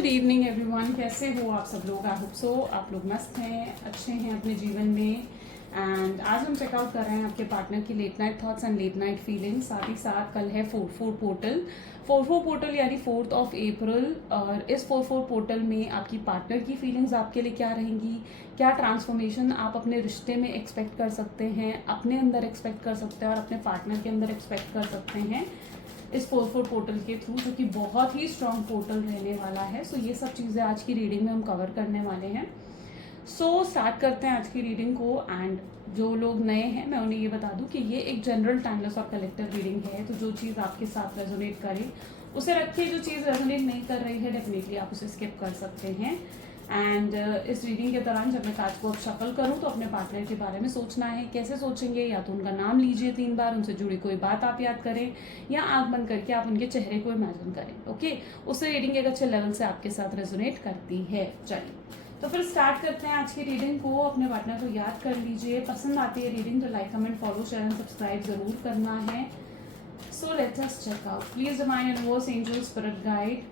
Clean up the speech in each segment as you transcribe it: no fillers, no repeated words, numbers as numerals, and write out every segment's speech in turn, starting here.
Good evening everyone, कैसे हो आप सब लोग। आई होप सो आप लोग मस्त हैं, अच्छे हैं अपने जीवन में। एंड आज हम चेकआउट कर रहे हैं आपके पार्टनर की late night thoughts and late night feelings. साथ ही साथ कल है 4-4 पोर्टल। 4-4 पोर्टल यानी 4th of April। और इस 4-4 पोर्टल में आपकी पार्टनर की फीलिंग्स आपके लिए क्या रहेंगी, क्या ट्रांसफॉर्मेशन आप अपने रिश्ते में एक्सपेक्ट कर सकते हैं, अपने अंदर एक्सपेक्ट कर सकते हैं और अपने पार्टनर के अंदर एक्सपेक्ट कर सकते हैं इस 4-4 पोर्टल के थ्रू, जो कि बहुत ही स्ट्रॉन्ग पोर्टल रहने वाला है। सो ये सब चीज़ें आज की रीडिंग में हम कवर करने वाले हैं। स्टार्ट करते हैं आज की रीडिंग को। एंड जो लोग नए हैं मैं उन्हें ये बता दूं कि ये एक जनरल टाइमलेस और कलेक्टिव रीडिंग है। तो जो चीज़ आपके साथ रेजोनेट करे उसे रखिए, जो चीज़ रेजोनेट नहीं कर रही है डेफिनेटली आप उसे स्किप कर सकते हैं। एंड इस रीडिंग के दौरान जब मैं कार्ड को अब शफल करूं तो अपने पार्टनर के बारे में सोचना है। कैसे सोचेंगे, या तो उनका नाम लीजिए 3 बार, उनसे जुड़ी कोई बात आप याद करें, या आंख बंद करके आप उनके चेहरे को इमेजिन करें। ओके, उससे रीडिंग एक अच्छे लेवल से आपके साथ रेजोनेट करती है। चलिए तो फिर स्टार्ट करते हैं आज की रीडिंग को। अपने पार्टनर को याद कर लीजिए। पसंद आती है रीडिंग तो like comment follow share and subscribe जरूर करना है। So let's us check out. Please divine universe, angel, spirit guide,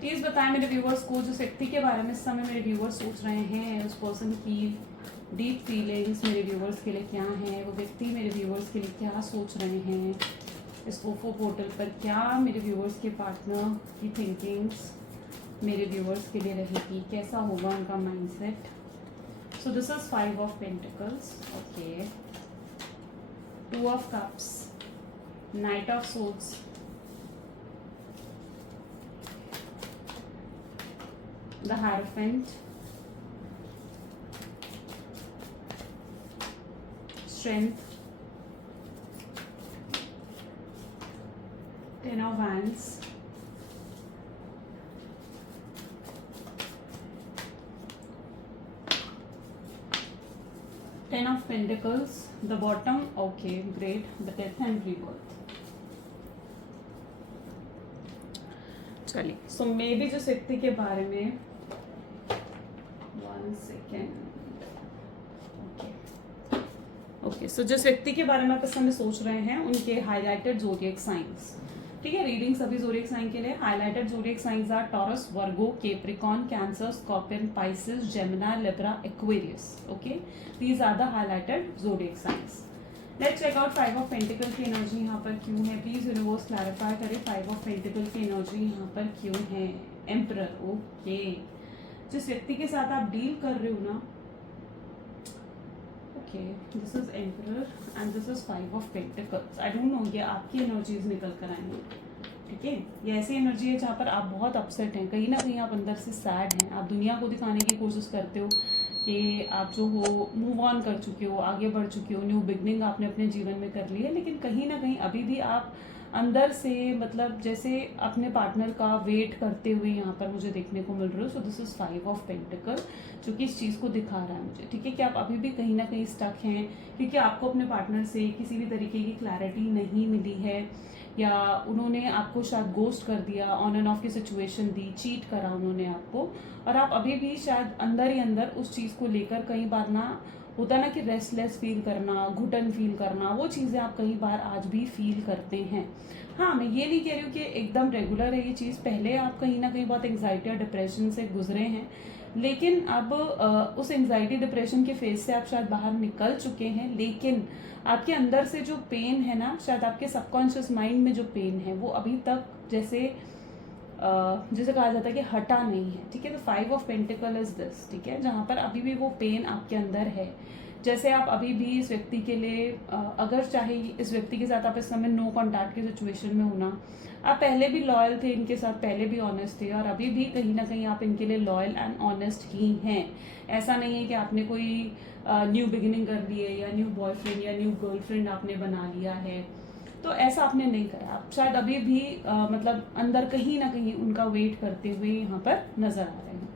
please बताएं मेरे व्यूवर्स को जिस व्यक्ति के बारे में इस समय मेरे व्यूवर्स सोच रहे हैं, उस पर्सन की डीप फीलिंग्स मेरे व्यूवर्स के लिए क्या हैं, वो व्यक्ति मेरे व्यूवर्स के लिए क्या सोच रहे हैं। इस 4-4 पोर्टल पर क्या मेरे व्यूवर्स के पार्टनर की थिंकिंग्स मेरे व्यूवर्स के लिए रहेगी, कैसा होगा उनका mindset. So this is 5 of pentacles, okay, 2 of cups, night of swords, the Hierophant, Strength, 10 of Wands, Ten of Pentacles, the bottom, okay, great, the Death and Rebirth। चलिए, सो may be जिस व्यक्ति के बारे में, 1 सेकेंड, ओके, सो जिस व्यक्ति के बारे में आप इस समय सोच रहे हैं उनके हाईलाइटेड ज़ोडिएक साइंस, ठीक है। रीडिंग सभी ज़ोडिएक साइन के लिए। Highlighted zodiac signs are Taurus, Virgo, Capricorn, cancer, Scorpion, Pisces, Gemini, Libra, Aquarius. Okay, these are the highlighted zodiac signs. Let's check out 5 of pentacle की energy यहाँ पर क्यों है। प्लीज यूनिवर्स क्लैरिफाई करें 5 of pentacle की energy यहाँ पर क्यों है। एम्परर, ओके, जिस व्यक्ति के साथ आप डील कर रहे हो ना, okay, this is emperor and this is 5 of pentacles. I don't know ये आपकी एनर्जीज निकल कर आएंगी, ठीक है। ये ऐसी एनर्जी है जहाँ पर आप बहुत अपसेट हैं, कहीं ना कहीं आप अंदर से सैड हैं। आप दुनिया को दिखाने की कोशिश करते हो कि आप जो हो मूव ऑन कर चुके हो, आगे बढ़ चुके हो, न्यू बिगनिंग आपने अपने जीवन में कर ली है, लेकिन कहीं ना कहीं अभी भी आप अंदर से मतलब जैसे अपने पार्टनर का वेट करते हुए यहाँ पर मुझे देखने को मिल रहे हो। So this is 5 of pentacle, जो कि इस चीज़ को दिखा रहा है मुझे, ठीक है, कि आप अभी भी कहीं ना कहीं स्टक हैं, क्योंकि आपको अपने पार्टनर से किसी भी तरीके की क्लैरिटी नहीं मिली है, या उन्होंने आपको शायद गोस्ट कर दिया, ऑन एंड ऑफ की सिचुएशन दी, चीट करा उन्होंने आपको, और आप अभी भी शायद अंदर ही अंदर उस चीज़ को लेकर कई बार ना होता ना कि रेस्टलेस फील करना, घुटन फील करना, वो चीज़ें आप कई बार आज भी फील करते हैं। हाँ, मैं ये नहीं कह रही हूँ कि एकदम रेगुलर है ये चीज़, पहले आप कहीं ना कहीं बहुत एंग्जाइटी और डिप्रेशन से गुजरे हैं, लेकिन अब उस एंग्जाइटी डिप्रेशन के फेज से आप शायद बाहर निकल चुके हैं, लेकिन आपके अंदर से जो पेन है ना, शायद आपके सबकॉन्शियस माइंड में जो पेन है वो अभी तक जैसे कहा जाता है कि हटा नहीं है, ठीक है। तो 5 ऑफ पेंटिकल इज दिस, ठीक है, जहाँ पर अभी भी वो पेन आपके अंदर है। जैसे आप अभी भी इस व्यक्ति के लिए अगर चाहे इस व्यक्ति के साथ आप इस समय नो कॉन्टैक्ट की सिचुएशन में होना, आप पहले भी लॉयल थे इनके साथ, पहले भी ऑनेस्ट थे, और अभी भी कहीं ना कहीं आप इनके लिए लॉयल एंड ऑनेस्ट ही हैं। ऐसा नहीं है कि आपने कोई न्यू बिगिनिंग कर ली है, या न्यू बॉयफ्रेंड या न्यू गर्लफ्रेंड आपने बना लिया है, तो ऐसा आपने नहीं करा। आप शायद अभी भी मतलब अंदर कहीं ना कहीं उनका वेट करते हुए यहाँ पर नजर आ रहे हैं।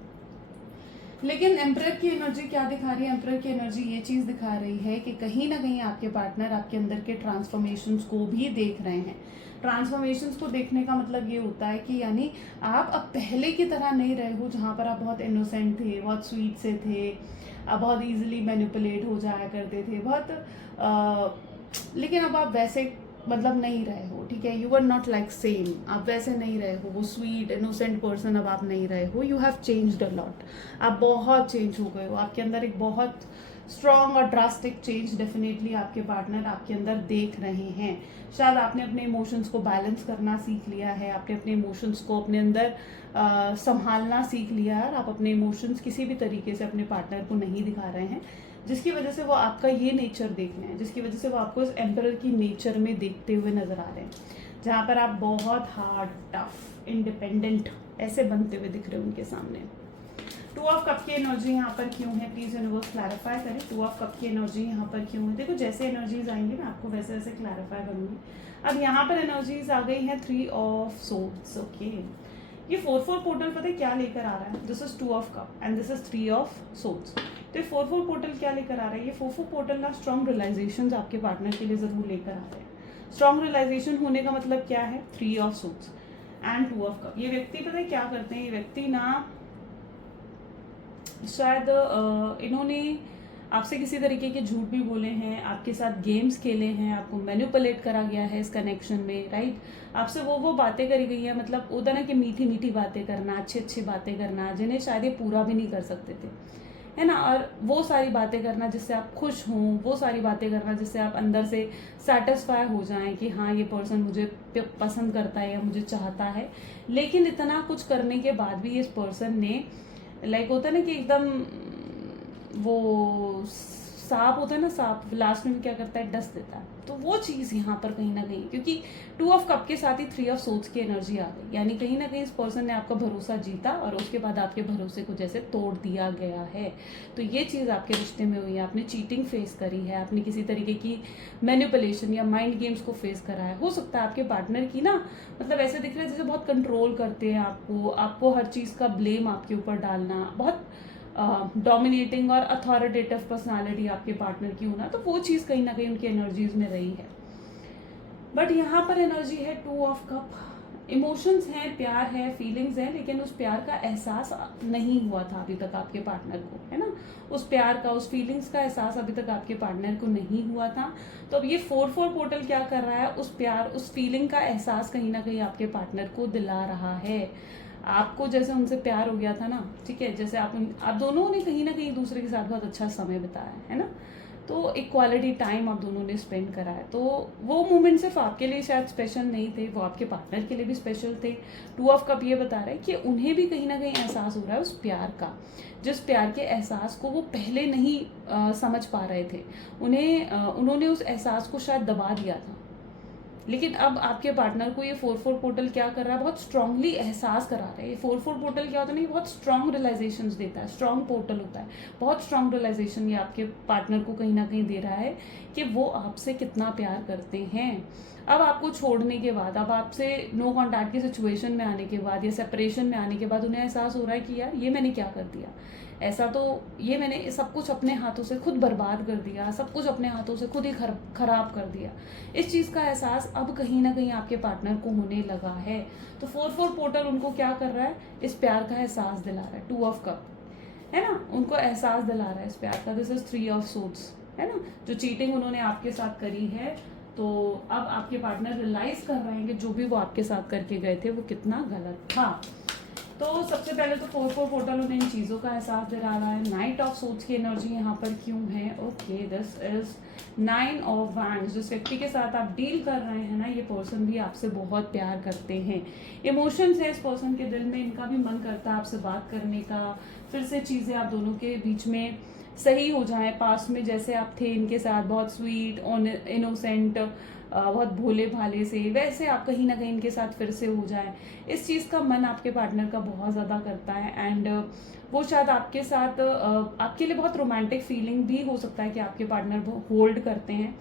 लेकिन एम्परर की एनर्जी क्या दिखा रही है। एम्परर की एनर्जी ये चीज दिखा रही है कि कहीं ना कहीं आपके पार्टनर आपके अंदर के ट्रांसफॉर्मेशंस को भी देख रहे हैं। ट्रांसफॉर्मेशंस को देखने का मतलब ये होता है कि यानी आप अब पहले की तरह नहीं रहे हो, जहाँ पर आप बहुत इनोसेंट थे, बहुत स्वीट से थे, आप बहुत इजीली मैनिपुलेट हो जाया करते थे, बहुत लेकिन अब आप वैसे मतलब नहीं रहे हो, ठीक है, you are not like same, आप वैसे नहीं रहे हो, वो स्वीट इनोसेंट पर्सन अब आप नहीं रहे हो, you have changed a lot, आप बहुत चेंज हो गए हो, आपके अंदर एक बहुत स्ट्रॉन्ग और ड्रास्टिक चेंज डेफिनेटली आपके पार्टनर आपके अंदर देख रहे हैं। शायद आपने अपने इमोशंस को बैलेंस करना सीख लिया है, आपने अपने इमोशंस को अपने अंदर संभालना सीख लिया है, और आप अपने इमोशंस किसी भी तरीके से अपने पार्टनर को नहीं दिखा रहे हैं, जिसकी वजह से वो आपका ये नेचर देख रहे हैं, जिसकी वजह से वो आपको इस एम्परर की नेचर में देखते हुए नजर आ रहे हैं, जहाँ पर आप बहुत हार्ड, टफ, इंडिपेंडेंट ऐसे बनते हुए दिख रहे हो उनके सामने। टू ऑफ कप की एनर्जी यहाँ पर क्यों है, प्लीज यूनिवर्स क्लैरिफाई करें। टू ऑफ कप की एनर्जी यहाँ पर क्यों है? देखो जैसे एनर्जीज आएंगी मैं आपको वैसे वैसे क्लैरिफाई करूंगी। अब यहाँ पर एनर्जीज आ गई हैं 3 ऑफ सोर्ड्स। ओके, ये 4-4 पोर्टल पता है क्या लेकर आ रहा है? This is 2 of cup and this is 3 of swords. तो ये 4-4 पोर्टल क्या लेकर आ रहा है? ये 4-4 पोर्टल ना स्ट्रॉन्ग रियलाइजेशन आपके पार्टनर के लिए जरूर लेकर आ रहे हैं। स्ट्रॉन्ग रियलाइजेशन होने का मतलब क्या है? 3 of swords and 2 of cup. ये व्यक्ति पता है क्या करते हैं? ये व्यक्ति ना शायद इन्होंने आपसे किसी तरीके के झूठ भी बोले हैं, आपके साथ गेम्स खेले हैं, आपको मैनिपुलेट करा गया है इस कनेक्शन में, राइट? आपसे वो बातें करी गई है, मतलब होता ना कि मीठी मीठी बातें करना, अच्छी अच्छी बातें करना, जिन्हें शायद ये पूरा भी नहीं कर सकते थे, है ना? और वो सारी बातें करना जिससे आप खुश हों, वो सारी बातें करना जिससे आप अंदर से सेटिस्फाई हो जाएं कि हाँ ये पर्सन मुझे पसंद करता है या मुझे चाहता है। लेकिन इतना कुछ करने के बाद भी इस पर्सन ने लाइक होता है ना कि एकदम वो सांप होता है ना, सांप लास्ट में क्या करता है? डस देता है। तो वो चीज़ यहाँ पर कहीं ना कहीं, क्योंकि 2 ऑफ कप के साथ ही 3 ऑफ सोर्ड्स की एनर्जी आ गई, यानी कहीं ना कहीं इस पर्सन ने आपका भरोसा जीता और उसके बाद आपके भरोसे को जैसे तोड़ दिया गया है। तो ये चीज़ आपके रिश्ते में हुई है, आपने चीटिंग फेस करी है, आपने किसी तरीके की मैनिपुलेशन या माइंड गेम्स को फेस करा है। हो सकता है आपके पार्टनर की ना, मतलब ऐसे दिख रहा है जैसे बहुत कंट्रोल करते हैं आपको हर चीज़ का ब्लेम आपके ऊपर डालना, बहुत डोमिनेटिंग और अथॉरिटेटिव पर्सनालिटी आपके पार्टनर की होना, तो वो चीज़ कहीं ना कहीं उनकी एनर्जीज में रही है। बट यहाँ पर एनर्जी है 2 ऑफ कप। इमोशंस हैं, प्यार है, फीलिंग्स हैं, लेकिन उस प्यार का एहसास नहीं हुआ था अभी तक आपके पार्टनर को, है ना? उस प्यार का, उस फीलिंग्स का एहसास अभी तक आपके पार्टनर को नहीं हुआ था। तो अब ये 4-4 पोर्टल क्या कर रहा है? उस प्यार, उस फीलिंग का एहसास कहीं ना कहीं आपके पार्टनर को दिला रहा है। आपको जैसे उनसे प्यार हो गया था ना, ठीक है, जैसे आप दोनों ने कहीं ना कहीं दूसरे के साथ बहुत अच्छा समय बिताया है ना, तो एक क्वालिटी टाइम आप दोनों ने स्पेंड करा है। तो वो मोमेंट सिर्फ आपके लिए शायद स्पेशल नहीं थे, वो आपके पार्टनर के लिए भी स्पेशल थे। 2 ऑफ कप ये बता रहा है कि उन्हें भी कहीं ना कहीं एहसास हो रहा है उस प्यार का, जिस प्यार के एहसास को वो पहले नहीं समझ पा रहे थे। उन्होंने उस एहसास को शायद दबा दिया था, लेकिन अब आपके पार्टनर को ये 4-4 पोर्टल क्या कर रहा है? बहुत स्ट्रांगली एहसास करा रहा है। ये 4-4 पोर्टल क्या होता है ना, ये बहुत स्ट्रांग रियलाइजेशंस देता है, स्ट्रांग पोर्टल होता है, बहुत स्ट्रांग रियलाइजेशन ये आपके पार्टनर को कहीं ना कहीं दे रहा है कि वो आपसे कितना प्यार करते हैं। अब आपको छोड़ने के बाद, अब आपसे नो कॉन्टैक्ट की सिचुएशन में आने के बाद या सेपरेशन में आने के बाद उन्हें एहसास हो रहा है कि यार ये मैंने क्या कर दिया, ऐसा तो ये मैंने सब कुछ अपने हाथों से खुद बर्बाद कर दिया, सब कुछ अपने हाथों से खुद ही खराब कर दिया। इस चीज़ का एहसास अब कहीं ना कहीं आपके पार्टनर को होने लगा है। तो 4-4 पोर्टल उनको क्या कर रहा है? इस प्यार का एहसास दिला रहा है। 2 ऑफ कप, है ना, उनको एहसास दिला रहा है इस प्यार का। दिस इज 3 ऑफ सोर्ड्स, है ना, जो चीटिंग उन्होंने आपके साथ करी है। तो अब आपके पार्टनर रियलाइज कर रहे हैं कि जो भी वो आपके साथ करके गए थे वो कितना गलत था। तो सबसे पहले तो 4-4 पोर्टल उन्हें इन चीज़ों का एहसास दिला रहा है। 9 ऑफ सोर्ड्स की एनर्जी यहाँ पर क्यों है? Okay, this is 9 of wands. जिस व्यक्ति के साथ आप डील कर रहे हैं ना, ये पर्सन भी आपसे बहुत प्यार करते हैं। इमोशंस है इस पर्सन के दिल में, इनका भी मन करता है आपसे बात करने का, फिर से चीज़ें आप दोनों के बीच में सही हो जाएं। पास में जैसे आप थे इनके साथ बहुत स्वीट, इनोसेंट, बहुत भोले भाले से, वैसे आप कहीं ना कहीं इनके साथ फिर से हो जाए। इस चीज़ का मन आपके पार्टनर का बहुत ज़्यादा करता है। एंड वो शायद आपके साथ आपके लिए बहुत रोमांटिक फीलिंग भी हो सकता है कि आपके पार्टनर वो होल्ड करते हैं।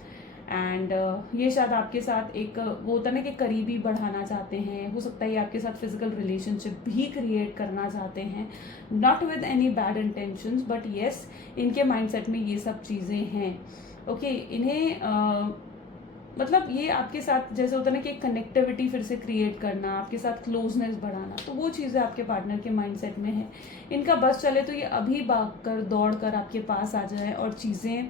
एंड ये शायद आपके साथ एक वो होता है ना कि करीबी बढ़ाना चाहते हैं। हो सकता है ये आपके साथ फिजिकल रिलेशनशिप भी क्रिएट करना चाहते हैं, not with any bad intentions, but yes इनके माइंडसेट में ये सब चीज़ें हैं। ओके, इन्हें मतलब ये आपके साथ जैसे होता है ना कि कनेक्टिविटी फिर से क्रिएट करना, आपके साथ क्लोजनेस बढ़ाना, तो वो चीज़ें आपके पार्टनर के माइंडसेट में है। इनका बस चले तो ये अभी भाग कर दौड़ कर आपके पास आ जाए और चीज़ें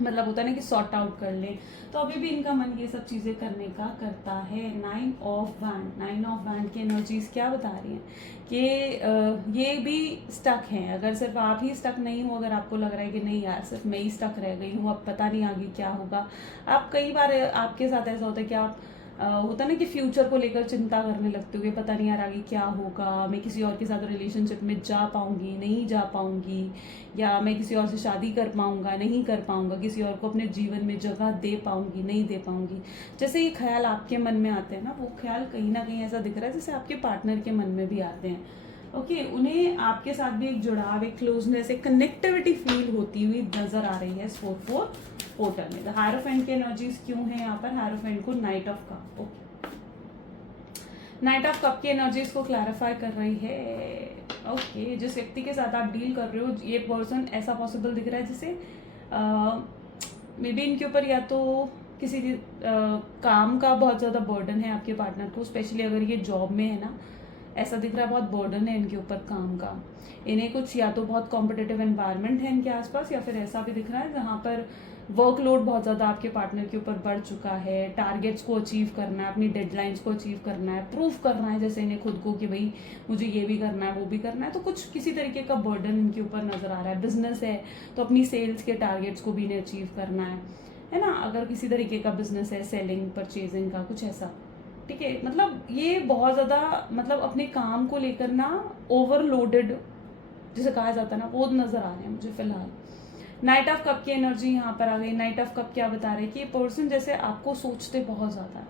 मतलब होता है ना कि सॉर्ट आउट कर ले, तो अभी भी इनका मन ये सब चीज़ें करने का करता है। 9 ऑफ वैंड की एनर्जीज क्या बता रही हैं कि ये भी स्टक हैं। अगर सिर्फ आप ही स्टक नहीं हो, अगर आपको लग रहा है कि नहीं यार सिर्फ मैं ही स्टक रह गई हूँ, अब पता नहीं आगे क्या होगा, आप कई बार आपके साथ ऐसा होता है कि आप होता ना कि फ्यूचर को लेकर चिंता करने लगते हो कि पता नहीं यार आगे क्या होगा, मैं किसी और के साथ रिलेशनशिप में जा पाऊंगी नहीं जा पाऊंगी, या मैं किसी और से शादी कर पाऊंगा नहीं कर पाऊंगा, किसी और को अपने जीवन में जगह दे पाऊंगी नहीं दे पाऊंगी। जैसे ये ख्याल आपके मन में आते हैं ना, वो ख्याल कहीं ना कहीं ऐसा दिख रहा है जैसे आपके पार्टनर के मन में भी आते हैं। ओके, उन्हें आपके साथ भी एक जुड़ाव, एक क्लोजनेस, एक कनेक्टिविटी फील होती हुई नजर आ रही है इस 4-4 पोर्टल में। हायरोफेंट की एनर्जीज क्यों है यहाँ पर? हायरोफेंट को night of cup, okay, night of cup की एनर्जीज को क्लैरिफाई कर रही है। ओके, जिस व्यक्ति के साथ आप डील कर रहे हो, ये पर्सन ऐसा पॉसिबल दिख रहा है जिसे मे बी इनके ऊपर या तो किसी काम का बहुत ज़्यादा बर्डन है आपके पार्टनर को, स्पेशली अगर ये जॉब में है ना, ऐसा दिख रहा है बहुत बर्डन है इनके ऊपर काम का। इन्हें कुछ या तो बहुत कॉम्पिटिटिव एनवायरनमेंट है इनके आसपास, या फिर ऐसा भी दिख रहा है जहाँ पर वर्कलोड बहुत ज़्यादा आपके पार्टनर के ऊपर बढ़ चुका है। टारगेट्स को अचीव करना है, अपनी डेडलाइंस को अचीव करना है, प्रूव करना है जैसे इन्हें खुद को कि भाई मुझे ये भी करना है वो भी करना है, तो कुछ किसी तरीके का बर्डन इनके ऊपर नजर आ रहा है। बिजनेस है तो अपनी सेल्स के टारगेट्स को भी इन्हें अचीव करना है ना। अगर किसी तरीके का बिजनेस है, सेलिंग परचेजिंग का कुछ ऐसा, ठीक है, मतलब ये बहुत ज़्यादा मतलब अपने काम को लेकर ना ओवरलोडेड जिसे कहा जाता है ना, वो नज़र आ रहे हैं मुझे फिलहाल। नाइट ऑफ कप की एनर्जी यहाँ पर आ गई। नाइट ऑफ कप क्या बता रहे हैं कि ये पर्सन जैसे आपको सोचते बहुत ज़्यादा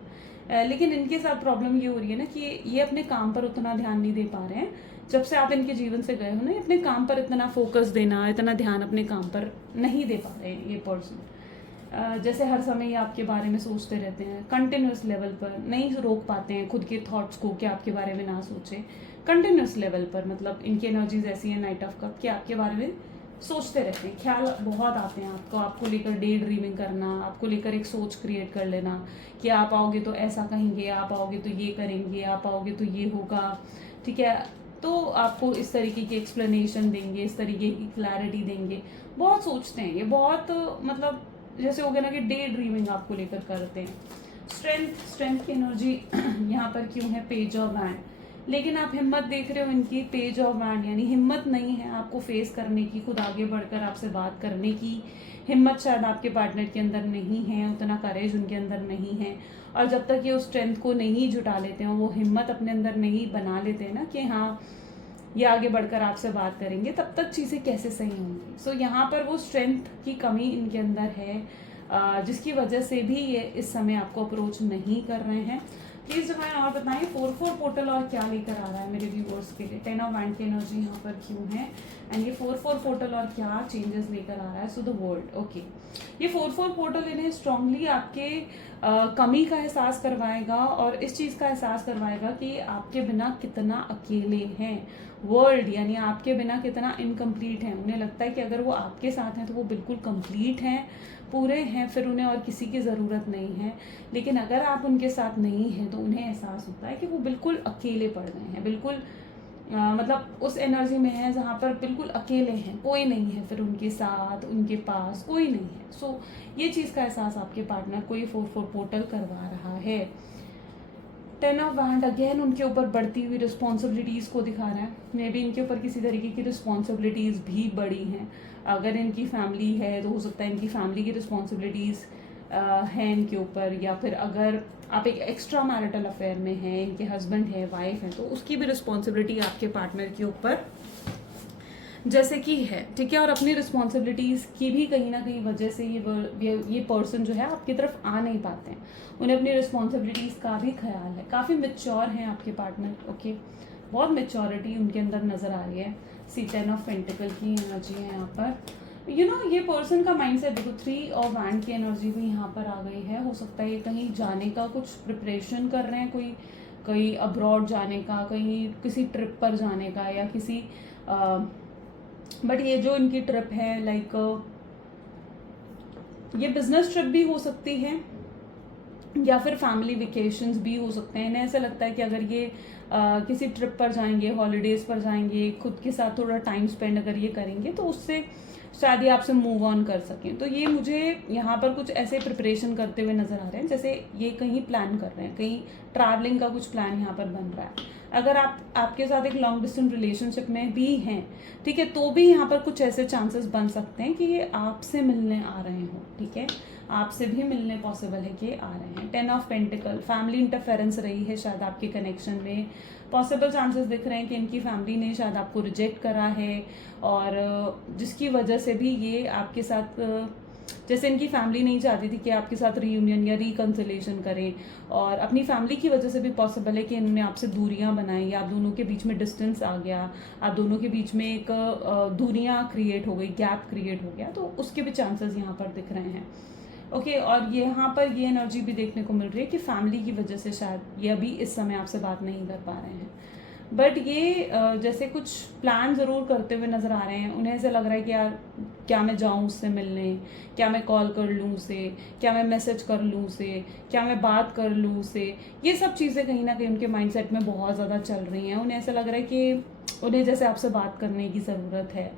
है, लेकिन इनके साथ प्रॉब्लम ये हो रही है ना कि ये अपने काम पर उतना ध्यान नहीं दे पा रहे हैं। जब से आप इनके जीवन से गए हो ना, अपने काम पर इतना फोकस देना, इतना ध्यान अपने काम पर नहीं दे पा रहे हैं ये पर्सन। जैसे हर समय ये आपके बारे में सोचते रहते हैं कंटिन्यूस लेवल पर, नहीं रोक पाते हैं खुद के थॉट्स को कि आपके बारे में ना सोचे कंटिन्यूस लेवल पर। मतलब इनकी एनर्जीज ऐसी है नाइट ऑफ कप कि आपके बारे में सोचते रहते हैं, ख्याल बहुत आते हैं आपको लेकर डे ड्रीमिंग करना, आपको लेकर एक सोच क्रिएट कर लेना कि आप आओगे तो ऐसा कहेंगे, आप आओगे तो ये करेंगे, आप आओगे तो ये होगा, ठीक है, तो आपको इस तरीके की एक्सप्लेनेशन देंगे, इस तरीके की क्लैरिटी देंगे। बहुत सोचते हैं ये, बहुत मतलब जैसे हो गया ना कि डे ड्रीमिंग आपको लेकर करते हैं। स्ट्रेंथ की एनर्जी यहाँ पर क्यों है? Page of wand. लेकिन आप हिम्मत देख रहे हो इनकी, पेज ऑफ वैंड, यानी हिम्मत नहीं है आपको फेस करने की, खुद आगे बढ़कर आपसे बात करने की हिम्मत शायद आपके पार्टनर के अंदर नहीं है, उतना करेज उनके अंदर नहीं है। और जब तक ये उस स्ट्रेंथ को नहीं जुटा लेते हैं, वो हिम्मत अपने अंदर नहीं बना लेते हैं ना कि हाँ ये आगे बढ़कर आपसे बात करेंगे, तब तक चीज़ें कैसे सही होंगी। सो यहाँ पर वो स्ट्रेंथ की कमी इनके अंदर है, जिसकी वजह से भी ये इस समय आपको अप्रोच नहीं कर रहे हैं। प्लीज डिवाइन और बताएं 4-4 पोर्टल और क्या लेकर आ रहा है मेरे व्यूअर्स के लिए। 10 ऑफ वैंड की एनर्जी यहाँ पर क्यों है, एंड ये 4-4 पोर्टल और क्या चेंजेस लेकर आ रहा है। सो द वर्ल्ड, ओके, ये 4-4 पोर्टल इन्हें स्ट्रांगली आपके कमी का एहसास करवाएगा और इस चीज़ का एहसास करवाएगा कि आपके बिना कितना अकेले हैं। वर्ल्ड यानी आपके बिना कितना इनकम्प्लीट है। उन्हें लगता है कि अगर वो आपके साथ हैं तो वो बिल्कुल कंप्लीट हैं, पूरे हैं, फिर उन्हें और किसी की ज़रूरत नहीं है। लेकिन अगर आप उनके साथ नहीं हैं तो उन्हें एहसास होता है कि वो बिल्कुल अकेले पड़ गए हैं, बिल्कुल मतलब उस एनर्जी में है जहाँ पर बिल्कुल अकेले हैं, कोई नहीं है फिर उनके साथ, उनके पास कोई नहीं है। सो ये चीज़ का एहसास आपके पार्टनर को ये 4-4 पोर्टल करवा रहा है। 10 ऑफ वैंड अगेन उनके ऊपर बढ़ती हुई रिस्पॉन्सिबिलिटीज़ को दिखा रहा है। मे बी इनके ऊपर किसी तरीके की रिस्पॉन्सिबिलिटीज़ भी बड़ी हैं। अगर इनकी फैमिली है तो हो सकता है इनकी फैमिली की रिस्पॉन्सिबिलिटीज़ हैं इनके ऊपर, या फिर अगर आप एक एक्स्ट्रा मैरिटल अफेयर में हैं, इनके हस्बैंड है, वाइफ है, तो उसकी भी रिस्पॉन्सिबिलिटी आपके पार्टनर के ऊपर जैसे कि है, ठीक है। और अपनी रिस्पॉन्सिबिलिटीज़ की भी कहीं ना कहीं वजह से ये पर्सन जो है आपकी तरफ आ नहीं पाते हैं। उन्हें अपनी रिस्पॉन्सिबिलिटीज़ का भी ख्याल है। काफ़ी मैच्योर हैं आपके पार्टनर, ओके, बहुत मैच्योरिटी उनके अंदर नज़र आ रही है। सी 10 ऑफ पेंटिकल की एनर्जी है यहाँ पर। ये पर्सन का माइंडसेट देखो, 3 ऑफ वैंड की एनर्जी भी यहाँ पर आ गई है। हो सकता है ये कहीं जाने का कुछ प्रिपरेशन कर रहे हैं, कहीं अब्रॉड जाने का, कहीं किसी ट्रिप पर जाने का, या किसी बट ये जो इनकी ट्रिप है लाइक ये बिजनेस ट्रिप भी हो सकती है या फिर फैमिली वेकेशंस भी हो सकते हैं। इन्हें ऐसा लगता है कि अगर ये किसी ट्रिप पर जाएंगे, हॉलीडेज पर जाएंगे, खुद के साथ थोड़ा टाइम स्पेंड अगर ये करेंगे तो उससे शायद ये आपसे मूव ऑन कर सकें। तो ये मुझे यहाँ पर कुछ ऐसे प्रिपरेशन करते हुए नज़र आ रहे हैं, जैसे ये कहीं प्लान कर रहे हैं, कहीं ट्रैवलिंग का कुछ प्लान यहाँ पर बन रहा है। अगर आपके साथ एक लॉन्ग डिस्टेंस रिलेशनशिप में भी हैं, ठीक है, तो भी यहाँ पर कुछ ऐसे चांसेस बन सकते हैं कि ये आपसे मिलने आ रहे हों, ठीक है, आपसे भी मिलने पॉसिबल है कि आ रहे हैं। 10 ऑफ पेंटिकल, फैमिली इंटरफेरेंस रही है शायद आपके कनेक्शन में, पॉसिबल चांसेस दिख रहे हैं कि इनकी फैमिली ने शायद आपको रिजेक्ट करा है, और जिसकी वजह से भी ये आपके साथ, जैसे इनकी फैमिली नहीं चाहती थी कि आपके साथ रीयूनियन या रिकन्सिलेशन करें, और अपनी फैमिली की वजह से भी पॉसिबल है कि इन्होंने आपसे दूरियां बनाई, या आप दोनों के बीच में डिस्टेंस आ गया, आप दोनों के बीच में एक दूरियां क्रिएट हो गई, गैप क्रिएट हो गया, तो उसके भी चांसेस यहाँ पर दिख रहे हैं। ओके, और ये यहाँ पर ये एनर्जी भी देखने को मिल रही है कि फैमिली की वजह से शायद ये अभी इस समय आपसे बात नहीं कर पा रहे हैं, बट ये जैसे कुछ प्लान ज़रूर करते हुए नज़र आ रहे हैं। उन्हें ऐसा लग रहा है कि यार क्या मैं जाऊँ उससे मिलने, क्या मैं कॉल कर लूँ उसे, क्या मैं मैसेज कर लूँ उसे, क्या मैं बात कर लूँ उसे, ये सब चीज़ें कहीं ना कहीं उनके माइंडसेट में बहुत ज़्यादा चल रही हैं। उन्हें ऐसा लग रहा है कि उन्हें जैसे आपसे बात करने की ज़रूरत है।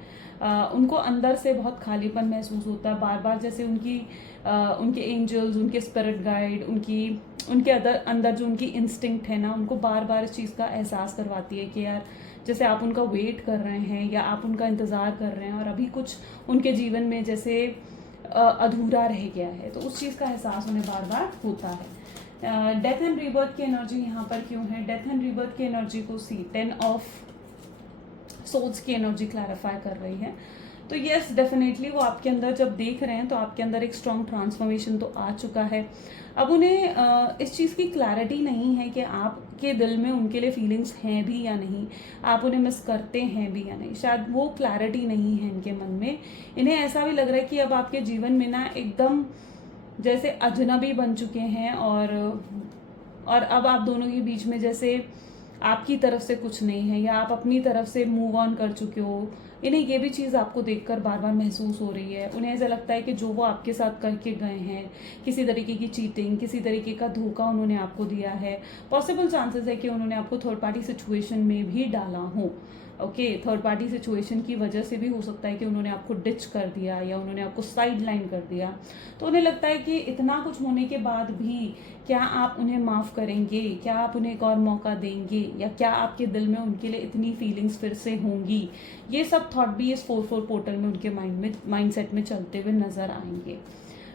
उनको अंदर से बहुत खालीपन महसूस होता है, बार बार जैसे उनके एंजल्स, उनके स्पिरिट गाइड, उनके अंदर जो उनकी इंस्टिंक्ट है ना, उनको बार बार इस चीज़ का एहसास करवाती है कि यार जैसे आप उनका वेट कर रहे हैं या आप उनका इंतज़ार कर रहे हैं, और अभी कुछ उनके जीवन में जैसे अधूरा रह गया है, तो उस चीज़ का एहसास उन्हें बार बार होता है। डेथ एंड रीबर्थ की एनर्जी यहाँ पर क्यों है? डेथ एंड रीबर्थ की एनर्जी को 10 ऑफ सोल्स की एनर्जी क्लैरिफाई कर रही है। तो यस, डेफिनेटली वो आपके अंदर जब देख रहे हैं तो आपके अंदर एक स्ट्रॉन्ग ट्रांसफॉर्मेशन तो आ चुका है। अब उन्हें इस चीज़ की क्लैरिटी नहीं है कि आपके दिल में उनके लिए फीलिंग्स हैं भी या नहीं, आप उन्हें मिस करते हैं भी या नहीं, शायद वो क्लैरिटी नहीं है इनके मन में। इन्हें ऐसा भी लग रहा है कि अब आपके जीवन में ना एकदम जैसे अजनबी बन चुके हैं, और अब आप दोनों के बीच में जैसे आपकी तरफ से कुछ नहीं है, या आप अपनी तरफ से मूव ऑन कर चुके हो। इन्हें ये भी चीज़ आपको देखकर बार बार महसूस हो रही है। उन्हें ऐसा लगता है कि जो वो आपके साथ करके गए हैं, किसी तरीके की चीटिंग, किसी तरीके का धोखा उन्होंने आपको दिया है। पॉसिबल चांसेस है कि उन्होंने आपको थर्ड पार्टी सिचुएशन में भी डाला हो। ओके, थर्ड पार्टी सिचुएशन की वजह से भी हो सकता है कि उन्होंने आपको डिच कर दिया या उन्होंने आपको साइड लाइन कर दिया। तो उन्हें लगता है कि इतना कुछ होने के बाद भी क्या आप उन्हें माफ़ करेंगे, क्या आप उन्हें एक और मौका देंगे, या क्या आपके दिल में उनके लिए इतनी फीलिंग्स फिर से होंगी। ये सब थॉट भी इस 4-4 पोर्टल में उनके माइंड सेट में चलते हुए नजर आएंगे।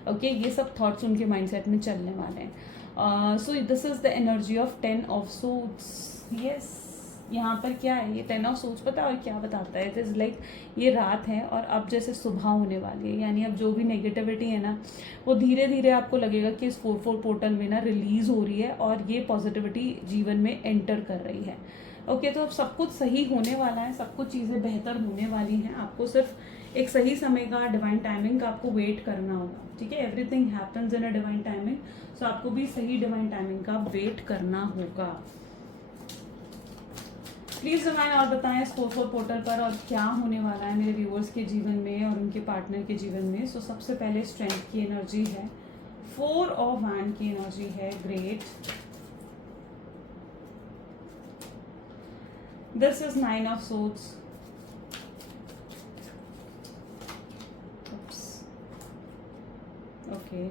ओके, ये सब थॉट्स उनके माइंड सेट में चलने वाले हैं। So this is the energy of 10 of swords. Yes, यहाँ पर क्या है, ये 10 ऑफ सोर्ड्स पता है और क्या बताता है? इट इज़ लाइक ये रात है और अब जैसे सुबह होने वाली है, यानी अब जो भी नेगेटिविटी है ना, वो धीरे धीरे आपको लगेगा कि इस 4-4 पोर्टल में ना रिलीज हो रही है, और ये पॉजिटिविटी जीवन में एंटर कर रही है। ओके, तो अब सब कुछ सही होने वाला है, सब कुछ चीज़ें बेहतर होने वाली हैं। आपको सिर्फ एक सही समय का, डिवाइन टाइमिंग का आपको वेट करना होगा, ठीक है। Everything happens in a divine timing, so आपको भी सही डिवाइन टाइमिंग का वेट करना होगा। प्लीज़ डिवाइन और बताएं इस 4-4 पोर्टल पर और क्या होने वाला है मेरे व्यूअर्स के जीवन में और उनके पार्टनर के जीवन में। सो सबसे पहले स्ट्रेंथ की एनर्जी है, 4 ऑफ वैंड की एनर्जी है, great. This is 9 of swords, okay,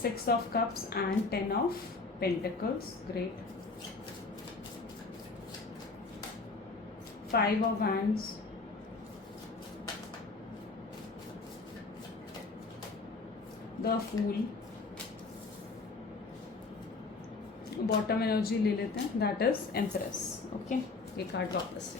6 of cups and 10 of pentacles, great. 5 of wands, the fool, bottom energy ले लेते हैं, दैट इज एम्प्रेस। ओके, ये कार्ड वापस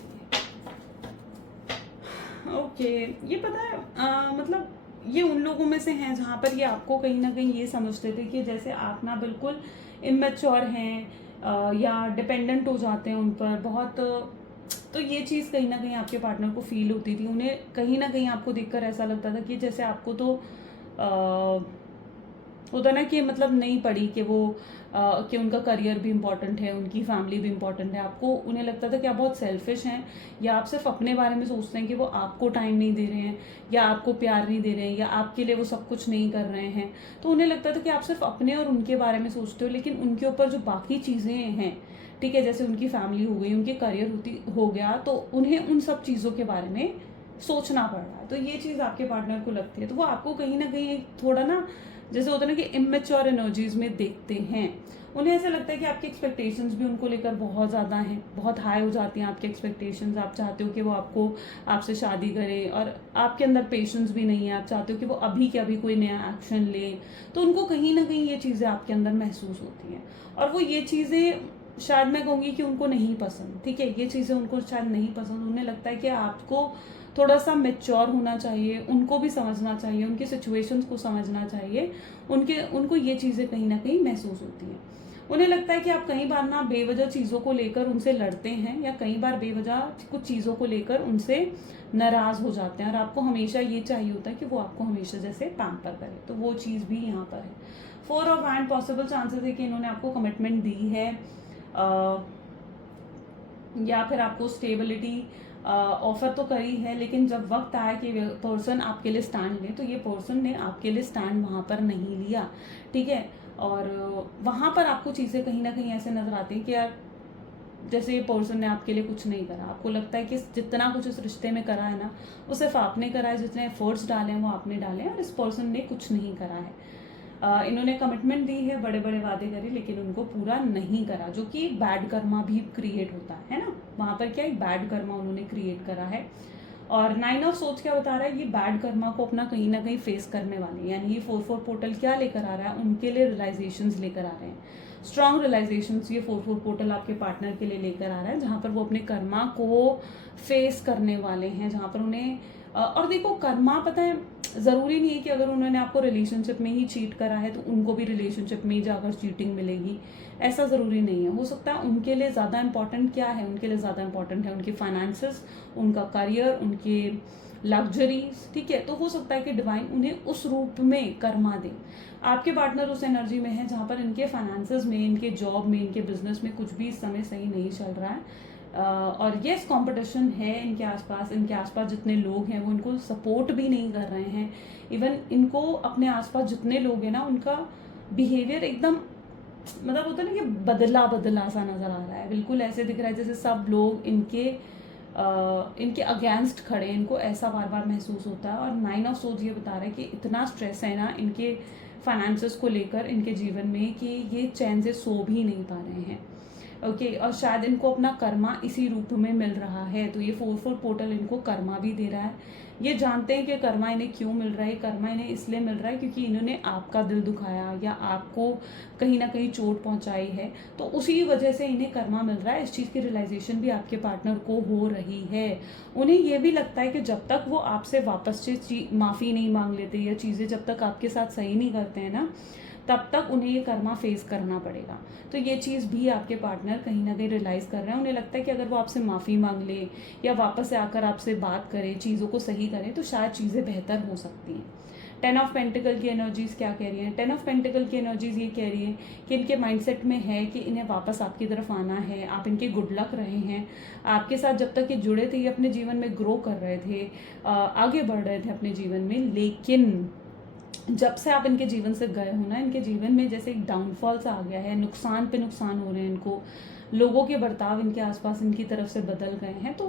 ओके, ये पता है मतलब ये उन लोगों में से हैं जहाँ पर ये आपको कहीं ना कहीं ये समझते थे कि जैसे आप ना बिल्कुल इमेच्योर हैं या डिपेंडेंट हो जाते हैं उन पर बहुत। तो ये चीज़ कहीं ना कहीं आपके पार्टनर को फील होती थी। उन्हें कहीं ना कहीं आपको देखकर ऐसा लगता था कि जैसे आपको तो होता ना कि मतलब नहीं पड़ी कि वो कि उनका करियर भी इम्पॉर्टेंट है, उनकी फैमिली भी इम्पॉर्टेंट है। आपको उन्हें लगता था कि आप बहुत सेल्फिश हैं, या आप सिर्फ अपने बारे में सोचते हैं कि वो आपको टाइम नहीं दे रहे हैं, या आपको प्यार नहीं दे रहे हैं, या आपके लिए वो सब कुछ नहीं कर रहे हैं। तो उन्हें लगता था कि आप सिर्फ अपने और उनके बारे में सोचते हो, लेकिन उनके ऊपर जो बाकी चीज़ें हैं, ठीक है, जैसे उनकी फैमिली हो गई, उनके करियर हो गया, तो उन्हें उन सब चीज़ों के बारे में सोचना पड़ रहा है। तो ये चीज़ आपके पार्टनर को लगती है, तो वो आपको कहीं ना कहीं थोड़ा ना, जैसे होता है ना कि इमेच्योर एनर्जीज में देखते हैं। उन्हें ऐसा लगता है कि आपकी एक्सपेक्टेशंस भी उनको लेकर बहुत ज़्यादा हैं, बहुत हाई हो जाती हैं आपकी एक्सपेक्टेशंस। आप चाहते हो कि वो आपसे शादी करे, और आपके अंदर पेशेंस भी नहीं है, आप चाहते हो कि वो अभी के अभी कोई नया एक्शन ले। तो उनको कहीं ना कहीं ये चीज़ें आपके अंदर महसूस होती हैं, और वो ये चीज़ें शायद मैं कहूँगी कि उनको नहीं पसंद। ठीक है, ये चीज़ें उनको शायद नहीं पसंद। उन्हें लगता है कि आपको थोड़ा सा मेच्योर होना चाहिए, उनको भी समझना चाहिए, उनकी सिचुएशंस को समझना चाहिए। उनको ये चीज़ें कहीं ना कहीं महसूस होती हैं। उन्हें लगता है कि आप कई बार ना बेवजह चीज़ों को लेकर उनसे लड़ते हैं, या कई बार बेवजह कुछ चीज़ों को लेकर उनसे नाराज़ हो जाते हैं, और आपको हमेशा ये चाहिए होता है कि वो आपको हमेशा जैसे पैम्पर करे। तो वो चीज़ भी यहाँ पर है। 4 ऑफ हैंड, पॉसिबल चांसेस है कि इन्होंने आपको कमिटमेंट दी है, या फिर आपको स्टेबिलिटी ऑफर तो करी है, लेकिन जब वक्त आया कि पर्सन आपके लिए स्टैंड ले, तो ये पर्सन ने आपके लिए स्टैंड वहाँ पर नहीं लिया। ठीक है, और वहाँ पर आपको चीज़ें कहीं ना कहीं ऐसे नजर आती हैं कि यार जैसे ये पर्सन ने आपके लिए कुछ नहीं करा। आपको लगता है कि जितना कुछ इस रिश्ते में करा है ना, वो सिर्फ आपने करा है, जितने एफर्ट्स डाले हैं वो आपने डाले हैं, और इस पर्सन ने कुछ नहीं करा है। इन्होंने कमिटमेंट दी है, बड़े बड़े वादे करे, लेकिन उनको पूरा नहीं करा, जो कि एक बैड कर्मा भी क्रिएट होता है ना। वहाँ पर क्या एक बैड कर्मा उन्होंने क्रिएट करा है। और 9 ऑफ सोच क्या बता रहा है, ये बैड कर्मा को अपना कहीं ना कहीं फेस करने वाले, यानी ये 4-4 पोर्टल क्या लेकर आ रहा है, उनके लिए रियलाइजेशंस लेकर आ रहे हैं, स्ट्रॉन्ग रियलाइजेशंस। ये 4-4 पोर्टल आपके पार्टनर के लिए लेकर आ रहा है, जहाँ पर वो अपने कर्मा को फेस करने वाले हैं, जहाँ पर उन्हें और देखो कर्मा, पता है ज़रूरी नहीं है कि अगर उन्होंने आपको रिलेशनशिप में ही चीट करा है तो उनको भी रिलेशनशिप में ही जाकर चीटिंग मिलेगी, ऐसा ज़रूरी नहीं है। हो सकता है उनके लिए ज़्यादा इंपॉर्टेंट क्या है, उनके लिए ज़्यादा इंपॉर्टेंट है उनके फाइनेंसेस, उनका करियर, उनके लग्जरीज। ठीक है, तो हो सकता है कि डिवाइन उन्हें उस रूप में कर्मा दे। आपके पार्टनर उस एनर्जी में है जहाँ पर इनके फाइनेंसेस में, इनके जॉब में, इनके बिजनेस में कुछ भी इस समय सही नहीं चल रहा है। और यस कंपटीशन है इनके आसपास जितने लोग हैं वो इनको सपोर्ट भी नहीं कर रहे हैं। इवन इनको अपने आसपास जितने लोग हैं ना, उनका बिहेवियर एकदम मतलब होता है ना कि बदला बदला सा नजर आ रहा है। बिल्कुल ऐसे दिख रहा है जैसे सब लोग इनके अगेंस्ट खड़े हैं, इनको ऐसा बार बार महसूस होता है। और 9 ऑफ सोच ये बता रहा है कि इतना स्ट्रेस है ना इनके फाइनेंसेस को लेकर इनके जीवन में कि ये चैन से सो भी नहीं पा रहे हैं। ओके, और शायद इनको अपना कर्मा इसी रूप में मिल रहा है। तो ये 4-4 पोर्टल इनको कर्मा भी दे रहा है। ये जानते हैं कि कर्मा इन्हें क्यों मिल रहा है। कर्मा इन्हें इसलिए मिल रहा है क्योंकि इन्होंने आपका दिल दुखाया या आपको कहीं ना कहीं चोट पहुंचाई है, तो उसी वजह से इन्हें कर्मा मिल रहा है। इस चीज़ की रियलाइजेशन भी आपके पार्टनर को हो रही है। उन्हें यह भी लगता है कि जब तक वो आपसे वापस से माफ़ी नहीं मांग लेते या चीज़ें जब तक आपके साथ सही नहीं करते हैं ना, तब तक उन्हें ये कर्मा फेस करना पड़ेगा। तो ये चीज़ भी आपके पार्टनर कहीं ना कहीं रियलाइज़ कर रहे हैं। उन्हें लगता है कि अगर वो आपसे माफ़ी मांग ले या वापस से आकर आपसे बात करे, चीज़ों को सही करें, तो शायद चीज़ें बेहतर हो सकती हैं। 10 ऑफ पेंटिकल की एनर्जीज क्या कह रही हैं? 10 ऑफ पेंटिकल की एनर्जीज ये कह रही है कि इनके माइंडसेट में है कि इन्हें वापस आपकी तरफ आना है। आप इनके गुड लक रहे हैं। आपके साथ जब तक ये जुड़े थे, ये अपने जीवन में ग्रो कर रहे थे, आगे बढ़ रहे थे अपने जीवन में। लेकिन जब से आप इनके जीवन से गए हो ना, इनके जीवन में जैसे एक डाउनफॉल सा आ गया है, नुकसान पे नुकसान हो रहे हैं इनको। लोगों के बर्ताव इनके आसपास इनकी तरफ से बदल गए हैं। तो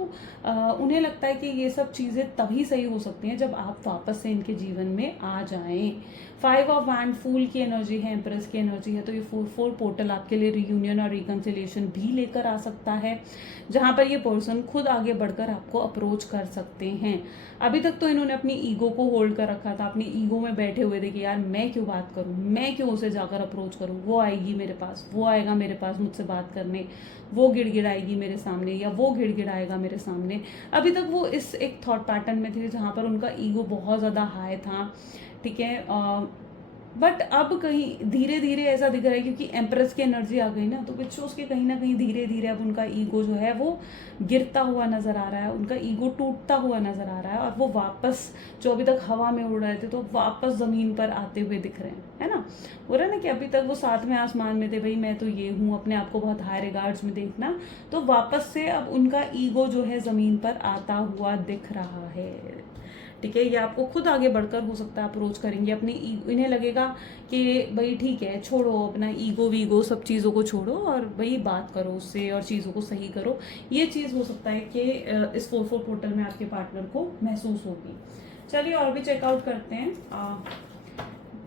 उन्हें लगता है कि ये सब चीज़ें तभी सही हो सकती हैं जब आप वापस से इनके जीवन में आ जाएं। 5 ऑफ वैंड, फूल की एनर्जी है, एम्प्रेस की एनर्जी है। तो ये 4-4 पोर्टल आपके लिए रियूनियन और रिकन्सिलिएशन भी लेकर आ सकता है, जहाँ पर ये पर्सन खुद आगे बढ़कर आपको अप्रोच कर सकते हैं। अभी तक तो इन्होंने अपनी ईगो को होल्ड कर रखा था, अपनी ईगो में बैठे हुए थे कि यार मैं क्यों बात करूं, मैं क्यों उसे जाकर अप्रोच करूं, वो आएगी मेरे पास, वो आएगा मेरे पास मुझसे बात करने, वो गिड़गिड़ाएगी मेरे सामने या वो गिड़गिड़ाएगा मेरे सामने। अभी तक वो इस एक थॉट पैटर्न में थे जहाँ पर उनका ईगो बहुत ज़्यादा हाई था। ठीक है, बट अब कहीं धीरे धीरे ऐसा दिख रहा है क्योंकि एम्प्रेस की एनर्जी आ गई ना, तो विच शोज के कहीं ना कहीं धीरे धीरे अब उनका ईगो जो है वो गिरता हुआ नजर आ रहा है, उनका ईगो टूटता हुआ नजर आ रहा है। और वो वापस, जो अभी तक हवा में उड़ रहे थे, तो वापस जमीन पर आते हुए दिख रहे हैं, है ना। हो रहा है ना कि अभी तक वो 7वें आसमान में थे, भाई मैं तो ये हूँ, अपने आप को बहुत हाई रिगार्ड्स में देखना। तो वापस से अब उनका ईगो जो है जमीन पर आता हुआ दिख रहा है। ठीक है। ये आपको खुद आगे बढ़कर हो सकता है अप्रोच करेंगे अपनी इन्हें लगेगा कि भाई ठीक है, छोड़ो अपना ईगो वीगो सब चीज़ों को छोड़ो और भाई बात करो उससे और चीज़ों को सही करो। ये चीज़ हो सकता है कि इस 4-4 पोर्टल में आपके पार्टनर को महसूस होगी। चलिए और भी चेकआउट करते हैं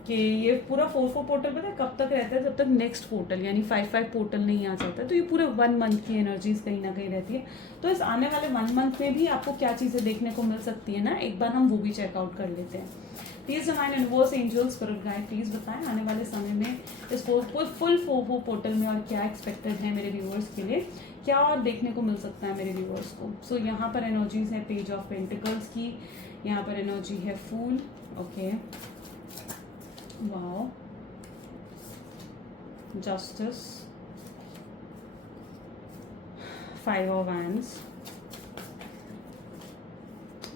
कि ये पूरा 4-4 पोर्टल पता है कब तक रहता है, जब तक नेक्स्ट पोर्टल यानी 5-5 पोर्टल नहीं आ जाता है। तो ये पूरे 1 मंथ की एनर्जीज कहीं ना कहीं रहती है। तो इस आने वाले 1 मंथ में भी आपको क्या चीज़ें देखने को मिल सकती है ना, एक बार हम वो भी चेकआउट कर लेते हैं। Please divine universe angels spirit guide please बताएं आने वाले समय में इस फुल 4-4 पोर्टल में और क्या एक्सपेक्टेड है मेरे व्यूअर्स के लिए, क्या और देखने को मिल सकता है मेरे व्यूअर्स को। सो यहाँ पर एनर्जीज है पेज ऑफ पेंटिकल्स की, यहाँ पर एनर्जी है fool, okay, wow, justice, 5 of wands,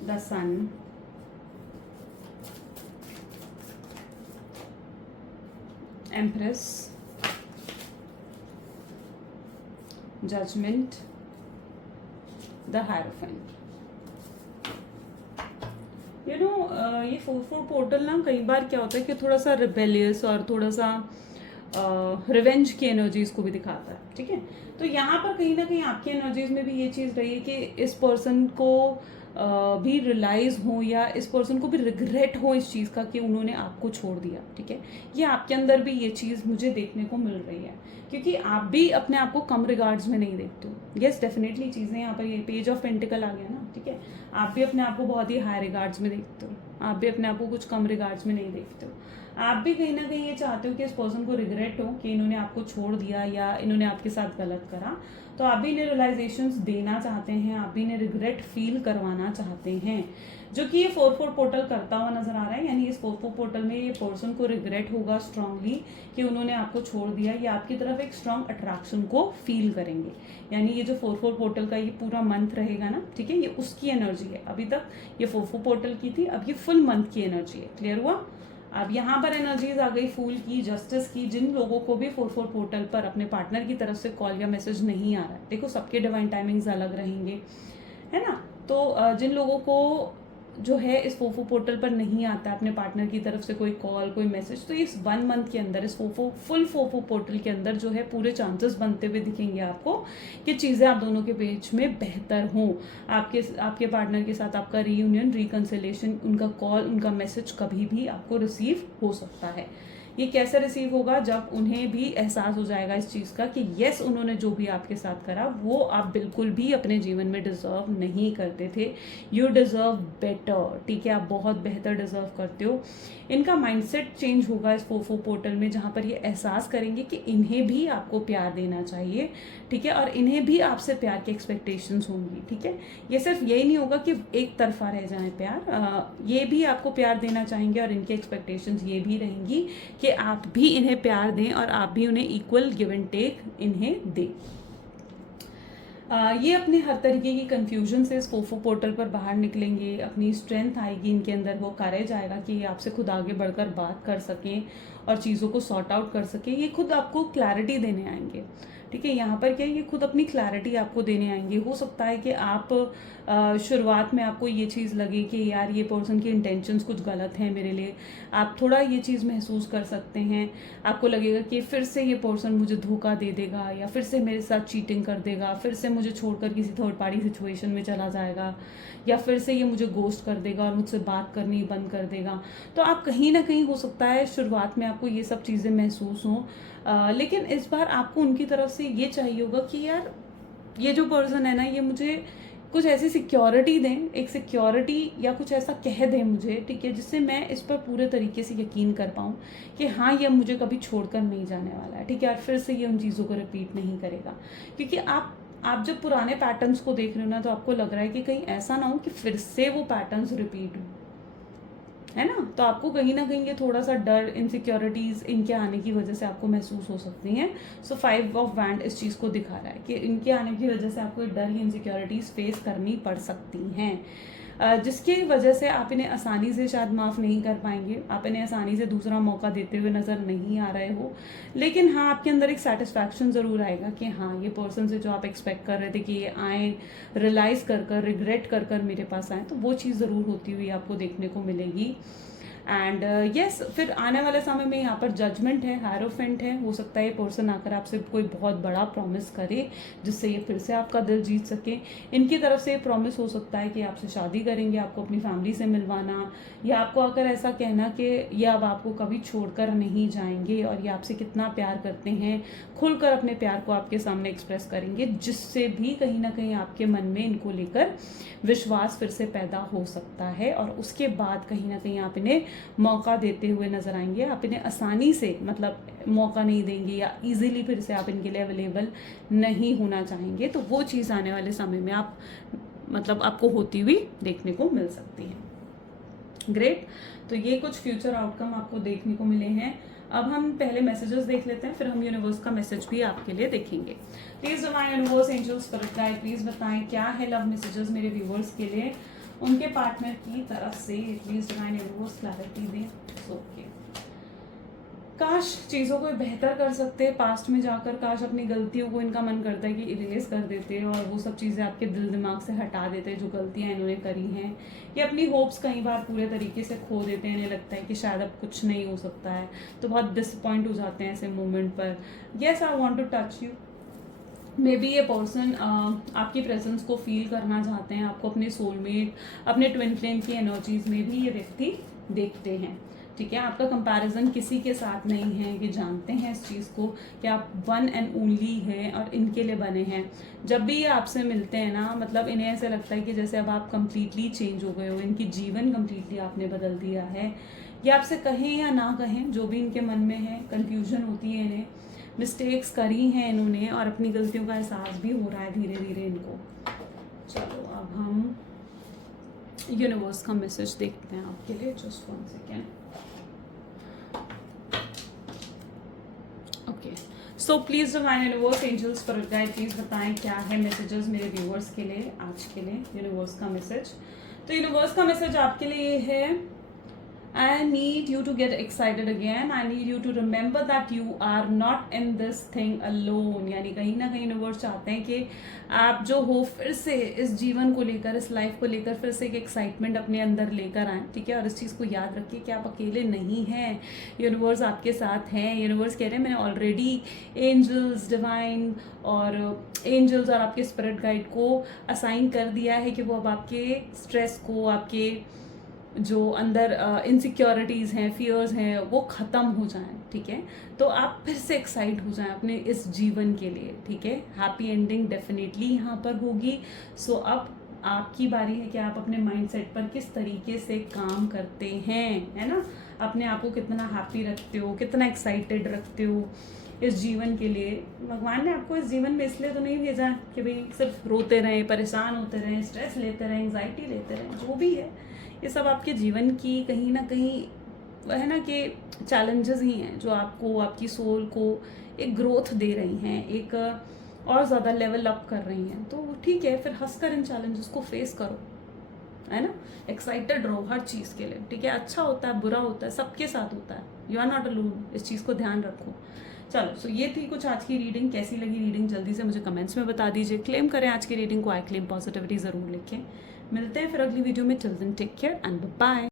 the sun, empress, judgment, the hierophant। You know ये 4-4 पोर्टल ना कई बार क्या होता है कि थोड़ा सा रिबेलियस और थोड़ा सा रिवेंज की एनर्जीज को भी दिखाता है, ठीक है। तो यहाँ पर कहीं ना कहीं आपकी एनर्जीज में भी ये चीज़ रही है कि इस पर्सन को भी रियलाइज हो या इस पर्सन को भी रिग्रेट हो इस चीज़ का कि उन्होंने आपको छोड़ दिया, ठीक है। ये आपके अंदर भी ये चीज़ मुझे देखने को मिल रही है क्योंकि आप भी अपने आप को कम रिगार्ड्स में नहीं देखते हो। यस डेफिनेटली चीज़ें यहाँ पर ये पेज ऑफ पेंटिकल आ गया ना, ठीक है। आप भी अपने आप को बहुत ही हाई रिगार्ड्स में देखते हो, आप भी अपने आप को कुछ कम रिगार्ड्स में नहीं देखते हो। आप भी कहीं ना कहीं ये चाहते हो कि इस पर्सन को रिग्रेट हो कि इन्होंने आपको छोड़ दिया या इन्होंने आपके साथ गलत करा, तो आप भी इन्हें रियलाइजेशंस देना चाहते हैं, आप भी इन्हें रिग्रेट फील करवाना चाहते हैं, जो कि ये 4-4 पोर्टल करता हुआ नजर आ रहा है। यानी इस 4-4 पोर्टल में ये पर्सन को रिग्रेट होगा स्ट्रांगली कि उन्होंने आपको छोड़ दिया, या आपकी तरफ एक स्ट्रांग अट्रैक्शन को फील करेंगे। यानी ये जो 4-4 पोर्टल का ये पूरा मंथ रहेगा ना, ठीक है, ये उसकी एनर्जी है। अभी तक ये 4-4 पोर्टल की थी, अब ये फुल मंथ की एनर्जी है। क्लियर हुआ? अब यहाँ पर एनर्जीज आ गई फूल की, जस्टिस की। जिन लोगों को भी 4-4 पोर्टल पर अपने पार्टनर की तरफ से कॉल या मैसेज नहीं आ रहा है, देखो सबके डिवाइन टाइमिंग्स अलग रहेंगे, है ना। तो जिन लोगों को जो है इस 4-4 पोर्टल पर नहीं आता अपने पार्टनर की तरफ से कोई कॉल कोई मैसेज, तो इस 1 मंथ के अंदर इस फुल 4-4 पोर्टल के अंदर जो है पूरे चांसेस बनते हुए दिखेंगे आपको कि चीज़ें आप दोनों के बीच में बेहतर हों। आपके पार्टनर के साथ आपका रीयूनियन, रिकन्सिलेशन, उनका कॉल, उनका मैसेज कभी भी आपको रिसीव हो सकता है। ये कैसे रिसीव होगा? जब उन्हें भी एहसास हो जाएगा इस चीज़ का कि यस, उन्होंने जो भी आपके साथ करा वो आप बिल्कुल भी अपने जीवन में डिजर्व नहीं करते थे। यू डिजर्व बेटर, ठीक है, आप बहुत बेहतर डिजर्व करते हो। इनका माइंडसेट चेंज होगा इस 4-4 पोर्टल में, जहाँ पर ये एहसास करेंगे कि इन्हें भी आपको प्यार देना चाहिए, ठीक है, और इन्हें भी आपसे प्यार की एक्सपेक्टेशंस होंगी, ठीक है। ये सिर्फ यही नहीं होगा कि एक तरफा रह जाए प्यार, ये भी आपको प्यार देना चाहेंगे और इनकी एक्सपेक्टेशंस ये भी रहेंगी कि आप भी इन्हें प्यार दें और आप भी उन्हें इक्वल गिव एंड टेक इन्हें दें। ये अपने हर तरीके की कंफ्यूजन से इस 4-4 पोर्टल पर बाहर निकलेंगे, अपनी स्ट्रेंथ आएगी इनके अंदर, वो करेज आएगा कि ये आपसे खुद आगे बढ़कर बात कर सकें और चीज़ों को सॉर्ट आउट कर सकें। ये खुद आपको क्लैरिटी देने आएंगे, ठीक है। यहाँ पर क्या ये खुद अपनी क्लैरिटी आपको देने आएंगे। हो सकता है कि आप शुरुआत में आपको ये चीज़ लगे कि यार ये पर्सन की इंटेंशंस कुछ गलत हैं मेरे लिए, आप थोड़ा ये चीज़ महसूस कर सकते हैं। आपको लगेगा कि फिर से ये पर्सन मुझे धोखा दे देगा या फिर से मेरे साथ चीटिंग कर देगा, फिर से मुझे छोड़कर किसी थर्ड पार्टी सिचुएशन में चला जाएगा, या फिर से ये मुझे गोस्ट कर देगा और मुझसे बात करनी बंद कर देगा। तो आप कहीं ना कहीं हो सकता है शुरुआत में आपको ये सब चीज़ें महसूस हों, लेकिन इस बार आपको उनकी तरफ से ये चाहिए होगा कि यार ये जो पर्सन है ना, ये मुझे कुछ ऐसी सिक्योरिटी दें, एक सिक्योरिटी या कुछ ऐसा कह दें मुझे, ठीक है, जिससे मैं इस पर पूरे तरीके से यकीन कर पाऊँ कि हाँ ये मुझे कभी छोड़कर नहीं जाने वाला है, ठीक है, और फिर से ये उन चीज़ों को रिपीट नहीं करेगा। क्योंकि आप जब पुराने पैटर्न्स को देख रहे हो ना, तो आपको लग रहा है कि कहीं ऐसा ना हो कि फिर से वो पैटर्न्स रिपीट हो, है ना। तो आपको कहीं ना कहीं ये थोड़ा सा डर, इनसिक्योरिटीज इनके आने की वजह से आपको महसूस हो सकती हैं। सो 5 ऑफ वैंड इस चीज़ को दिखा रहा है कि इनके आने की वजह से आपको डर या इनसिक्योरिटीज फेस करनी पड़ सकती हैं। जिसकी वजह से आप इन्हें आसानी से शायद माफ़ नहीं कर पाएंगे, आप इन्हें आसानी से दूसरा मौका देते हुए नज़र नहीं आ रहे हो, लेकिन हाँ आपके अंदर एक सेटिस्फैक्शन ज़रूर आएगा कि हाँ ये पर्सन से जो आप एक्सपेक्ट कर रहे थे कि ये आए, रियलाइज़ कर कर, रिग्रेट कर कर मेरे पास आए, तो वो चीज़ ज़रूर होती हुई आपको देखने को मिलेगी। एंड यस फिर आने वाले समय में यहाँ पर जजमेंट है, हायरोफेंट है। हो सकता है ये पर्सन आकर आपसे कोई बहुत बड़ा प्रॉमिस करे जिससे ये फिर से आपका दिल जीत सके। इनकी तरफ से प्रॉमिस हो सकता है कि आपसे शादी करेंगे, आपको अपनी फैमिली से मिलवाना, या आपको आकर ऐसा कहना कि ये अब आपको कभी छोड़कर नहीं जाएंगे और ये आपसे कितना प्यार करते हैं, खुलकर अपने प्यार को आपके सामने एक्सप्रेस करेंगे, जिससे भी कहीं ना कहीं आपके मन में इनको लेकर विश्वास फिर से पैदा हो सकता है। और उसके बाद कहीं ना कहीं आप इन्हें मौका देते हुए नजर आएंगे। आप इन्हें आसानी से मतलब मौका नहीं देंगे या इजीली फिर से आप इनके लिए अवेलेबल नहीं होना चाहेंगे, तो वो चीज़ आने वाले समय में आप मतलब आपको होती हुई देखने को मिल सकती है। ग्रेट, तो ये कुछ फ्यूचर आउटकम आपको देखने को मिले हैं। अब हम पहले मैसेजेस देख लेते हैं, फिर हम यूनिवर्स का मैसेज भी आपके लिए देखेंगे। Please divine universe angels spirit guide please बताएं क्या है लव मैसेजेस मेरे व्यूअर्स के लिए उनके पार्टनर की तरफ से। प्लीज डिवाइन यूनिवर्स क्लैरिटी दें। ओके, काश चीज़ों को बेहतर कर सकते, पास्ट में जाकर काश अपनी गलतियों को इनका मन करता है कि इरेज कर देते और वो सब चीज़ें आपके दिल दिमाग से हटा देते जो गलतियां इन्होंने करी हैं। ये अपनी होप्स कई बार पूरे तरीके से खो देते हैं, इन्हें लगता है कि शायद अब कुछ नहीं हो सकता है, तो बहुत डिसअपॉइंट हो जाते हैं ऐसे मोमेंट पर। Yes, I want to touch you. Maybe ये पर्सन आपकी प्रेजेंस को फील करना चाहते हैं, आपको अपने सोलमेट, अपने ट्विन फ्लेम की एनर्जीज में भी ये व्यक्ति देखते हैं। ठीक है, आपका कंपैरिजन किसी के साथ नहीं है, ये जानते हैं इस चीज़ को कि आप वन एंड ओनली हैं और इनके लिए बने हैं। जब भी ये आपसे मिलते हैं ना, मतलब इन्हें ऐसे लगता है कि जैसे अब आप कंप्लीटली चेंज हो गए हो, इनकी जीवन कंप्लीटली आपने बदल दिया है। ये आपसे कहें या ना कहें, जो भी इनके मन में है, कंफ्यूजन होती है इन्हें, मिस्टेक्स करी हैं इन्होंने और अपनी गलतियों का एहसास भी हो रहा है धीरे धीरे इनको। चलो अब हम यूनिवर्स का मैसेज देखते हैं आपके लिए। Just 1 second. Okay, so please divine universe angels spirit guide please बताएं क्या है मैसेजेस मेरे व्यूअर्स के लिए आज के लिए, यूनिवर्स का मैसेज। तो यूनिवर्स का मैसेज आपके लिए है, I need you to get excited again. I need you to remember that you are not in this thing alone. यानी कहीं ना कहीं यूनिवर्स चाहते हैं कि आप जो हो फिर से इस जीवन को लेकर, इस लाइफ को लेकर फिर से एक एक्साइटमेंट अपने अंदर लेकर आए। ठीक है, और इस चीज़ को याद रखिए कि आप अकेले नहीं हैं, यूनिवर्स आपके साथ हैं। यूनिवर्स कह रहे हैं मैंने ऑलरेडी एंजल्स, डिवाइन और एंजल्स और आपके स्पिरिट गाइड को असाइन कर दिया है कि वो अब आपके स्ट्रेस को, आपके जो अंदर इनसिक्योरिटीज़ हैं, फियर्स हैं, वो ख़त्म हो जाएं। ठीक है, तो आप फिर से एक्साइट हो जाएं अपने इस जीवन के लिए। ठीक है, हैप्पी एंडिंग डेफिनेटली यहाँ पर होगी। सो अब आपकी बारी है कि आप अपने माइंडसेट पर किस तरीके से काम करते हैं, है ना, अपने आप को कितना हैप्पी रखते हो, कितना एक्साइटेड रखते हो इस जीवन के लिए। भगवान ने आपको इस जीवन में इसलिए तो नहीं भेजा कि भाई सिर्फ रोते रहें, परेशान होते रहें, स्ट्रेस लेते रहें, एंग्जाइटी लेते रहें। जो भी है ये सब आपके जीवन की कहीं ना कहीं वह है ना कि चैलेंजेस ही हैं जो आपको, आपकी सोल को एक ग्रोथ दे रही हैं, एक और ज़्यादा लेवल अप कर रही हैं। तो ठीक है, फिर हंसकर इन चैलेंजेस को फेस करो, है ना, एक्साइटेड रहो हर चीज़ के लिए। ठीक है, अच्छा होता है, बुरा होता है, सबके साथ होता है, यू आर नॉट अलोन, इस चीज़ को ध्यान रखो। चलो, सो ये थी कुछ आज की रीडिंग। कैसी लगी रीडिंग जल्दी से मुझे कमेंट्स में बता दीजिए। क्लेम करें आज की रीडिंग को, आई क्लेम पॉजिटिविटी ज़रूर लिखें। मिलते हैं फिर अगली वीडियो में। Till then take care and bye.